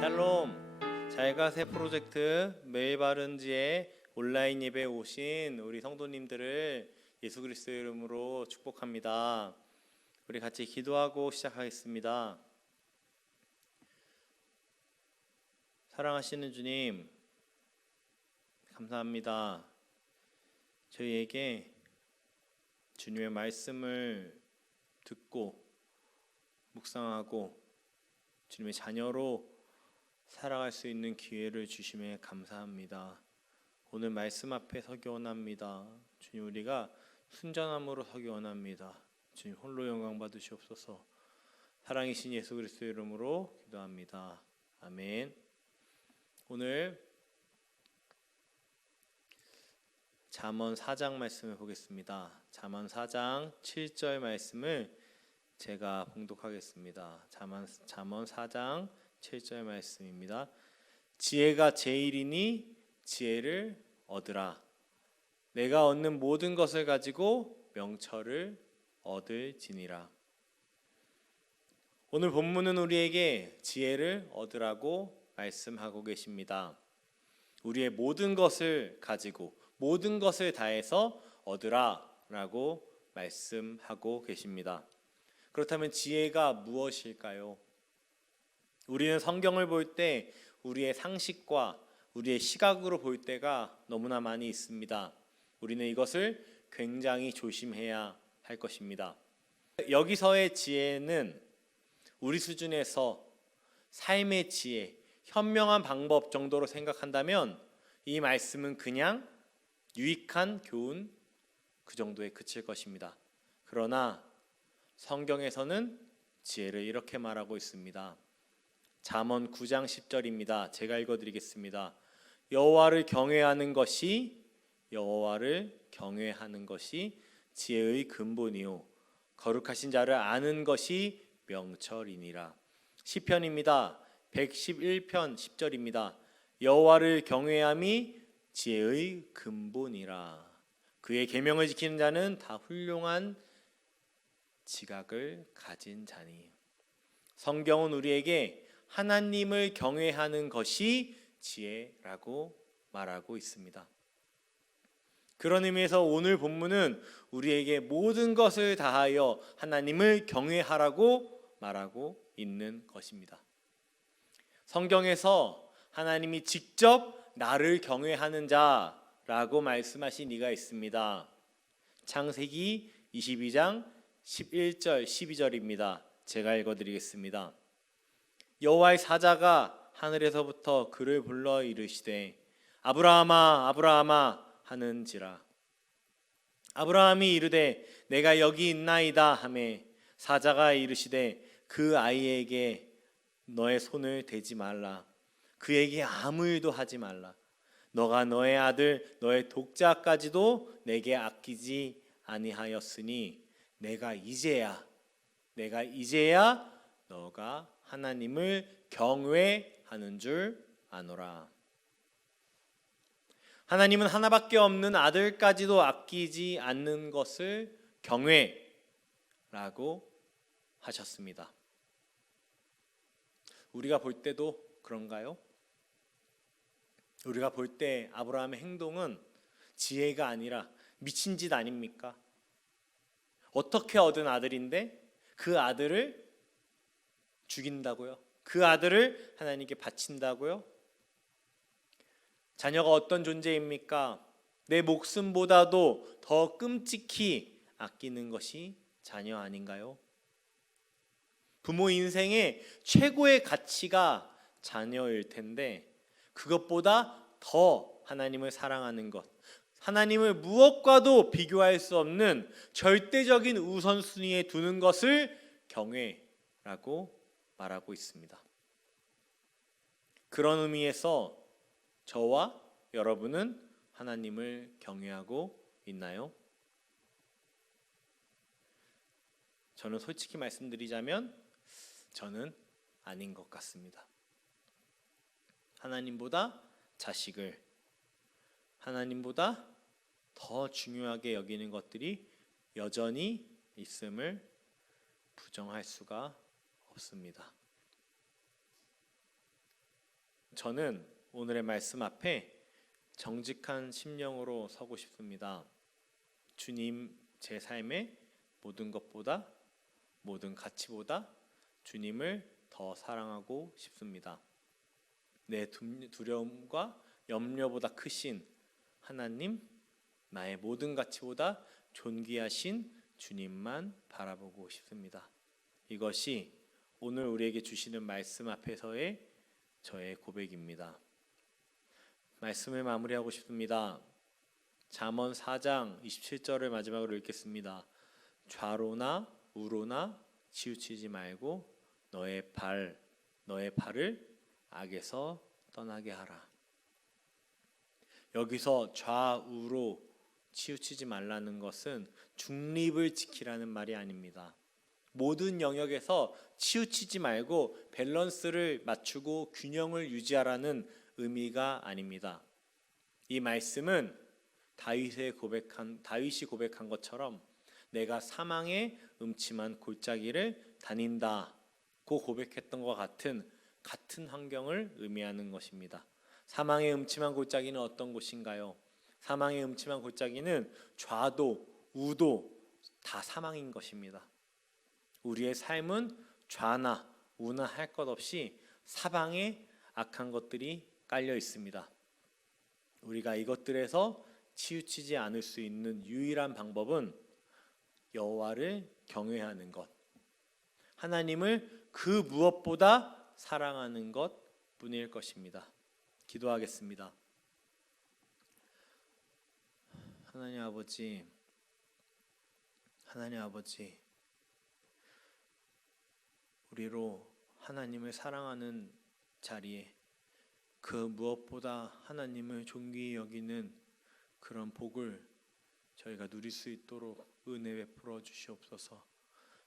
샬롬. 잘가세 프로젝트 매일 바른지에 온라인 예배에 오신 우리 성도님들을 예수 그리스도의 이름으로 축복합니다. 우리 같이 기도하고 시작하겠습니다. 사랑하시는 주님, 감사합니다. 저희에게 주님의 말씀을 듣고 묵상하고 주님의 자녀로 살아갈 수 있는 기회를 주심에 감사합니다. 오늘 말씀 앞에 서기 원합니다. 주님, 우리가 순전함으로 서기 원합니다. 주님 홀로 영광 받으시옵소서. 사랑이신 예수 그리스도의 이름으로 기도합니다. 아멘. 오늘 잠언 4장 말씀을 보겠습니다. 잠언 4장 7절 말씀을 제가 봉독하겠습니다. 잠언 4장 7절 말씀입니다. 지혜가 제일이니 지혜를 얻으라. 내가 얻는 모든 것을 가지고 명철을 얻을지니라. 오늘 본문은 우리에게 지혜를 얻으라고 말씀하고 계십니다. 우리의 모든 것을 가지고 모든 것을 다해서 얻으라 라고 말씀하고 계십니다. 그렇다면 지혜가 무엇일까요? 우리는 성경을 볼 때 우리의 상식과 우리의 시각으로 볼 때가 너무나 많이 있습니다. 우리는 이것을 굉장히 조심해야 할 것입니다. 여기서의 지혜는 우리 수준에서 삶의 지혜, 현명한 방법 정도로 생각한다면 이 말씀은 그냥 유익한 교훈 그 정도에 그칠 것입니다. 그러나 성경에서는 지혜를 이렇게 말하고 있습니다. 잠언 9장 10절입니다. 제가 읽어드리겠습니다. 여호와를 경외하는 것이 지혜의 근본이요 거룩하신 자를 아는 것이 명철이니라. 시편입니다. 111편 10절입니다. 여호와를 경외함이 지혜의 근본이라. 그의 계명을 지키는 자는 다 훌륭한 지각을 가진 자니. 성경은 우리에게 하나님을 경외하는 것이 지혜라고 말하고 있습니다. 그런 의미에서 오늘 본문은 우리에게 모든 것을 다하여 하나님을 경외하라고 말하고 있는 것입니다. 성경에서 하나님이 직접 나를 경외하는 자라고 말씀하신 이가 있습니다. 창세기 22장 11절 12절입니다. 제가 읽어드리겠습니다. 여호와의 사자가 하늘에서부터 그를 불러 이르시되 아브라함아 아브라함아 하는지라. 아브라함이 이르되 내가 여기 있나이다 하매 사자가 이르시되 그 아이에게 너의 손을 대지 말라. 그에게 아무 일도 하지 말라. 너가 너의 아들 너의 독자까지도 내게 아끼지 아니하였으니 내가 이제야 너가 하나님을 경외하는 줄 아노라. 하나님은 하나밖에 없는 아들까지도 아끼지 않는 것을 경외라고 하셨습니다. 우리가 볼 때도 그런가요? 우리가 볼 때 아브라함의 행동은 지혜가 아니라 미친 짓 아닙니까? 어떻게 얻은 아들인데 그 아들을 죽인다고요? 그 아들을 하나님께 바친다고요? 자녀가 어떤 존재입니까? 내 목숨보다도 더 끔찍히 아끼는 것이 자녀 아닌가요? 부모 인생의 최고의 가치가 자녀일 텐데 그것보다 더 하나님을 사랑하는 것, 하나님을 무엇과도 비교할 수 없는 절대적인 우선순위에 두는 것을 경외라고 말하고 있습니다. 그런 의미에서 저와 여러분은 하나님을 경외하고 있나요? 저는 솔직히 말씀드리자면 저는 아닌 것 같습니다. 하나님보다 자식을, 하나님보다 더 중요하게 여기는 것들이 여전히 있음을 부정할 수가 없습니다. 저는 오늘의 말씀 앞에 정직한 심령으로 서고 싶습니다. 주님, 제 삶의 모든 것보다, 모든 가치보다 주님을 더 사랑하고 싶습니다. 내 두려움과 염려보다 크신 하나님, 나의 모든 가치보다 존귀하신 주님만 바라보고 싶습니다. 이것이 오늘 우리에게 주시는 말씀 앞에서의 저의 고백입니다. 말씀을 마무리하고 싶습니다. 잠언 4장 27절을 마지막으로 읽겠습니다. 좌로나 우로나 치우치지 말고 너의 발을 악에서 떠나게 하라. 여기서 좌우로 치우치지 말라는 것은 중립을 지키라는 말이 아닙니다. 모든 영역에서 치우치지 말고 밸런스를 맞추고 균형을 유지하라는 의미가 아닙니다. 이 말씀은 다윗이 고백한 것처럼 내가 사망의 음침한 골짜기를 다닌다고 고백했던 것 같은 환경을 의미하는 것입니다. 사망의 음침한 골짜기는 어떤 곳인가요? 사망의 음침한 골짜기는 좌도 우도 다 사망인 것입니다. 우리의 삶은 좌나 우나 할 것 없이 사방에 악한 것들이 깔려 있습니다. 우리가 이것들에서 치우치지 않을 수 있는 유일한 방법은 여호와를 경외하는 것, 하나님을 그 무엇보다 사랑하는 것 뿐일 것입니다. 기도하겠습니다. 하나님 아버지, 우리로 하나님을 사랑하는 자리에 그 무엇보다 하나님을 존귀히 여기는 그런 복을 저희가 누릴 수 있도록 은혜 베풀어 주시옵소서.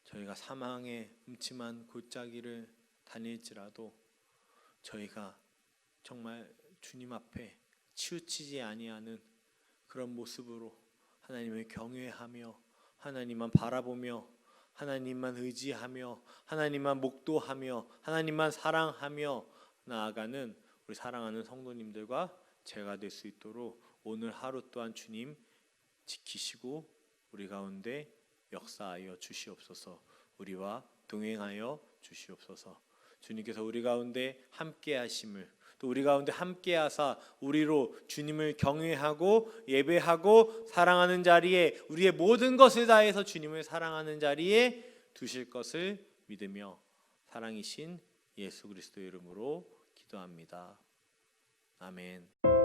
저희가 사망의 음침한 골짜기를 다닐지라도 저희가 정말 주님 앞에 치우치지 아니하는 그런 모습으로 하나님을 경외하며 하나님만 바라보며 하나님만 의지하며 하나님만 목도하며 하나님만 사랑하며 나아가는 우리 사랑하는 성도님들과 제가 될 수 있도록 오늘 하루 또한 주님 지키시고 우리 가운데 역사하여 주시옵소서. 우리와 동행하여 주시옵소서. 주님께서 우리 가운데 함께 하심을, 또 우리 가운데 함께 하사 우리로 주님을 경외하고 예배하고 사랑하는 자리에 우리의 모든 것을 다해서 주님을 사랑하는 자리에 두실 것을 믿으며 사랑이신 예수 그리스도의 이름으로 기도합니다. 아멘.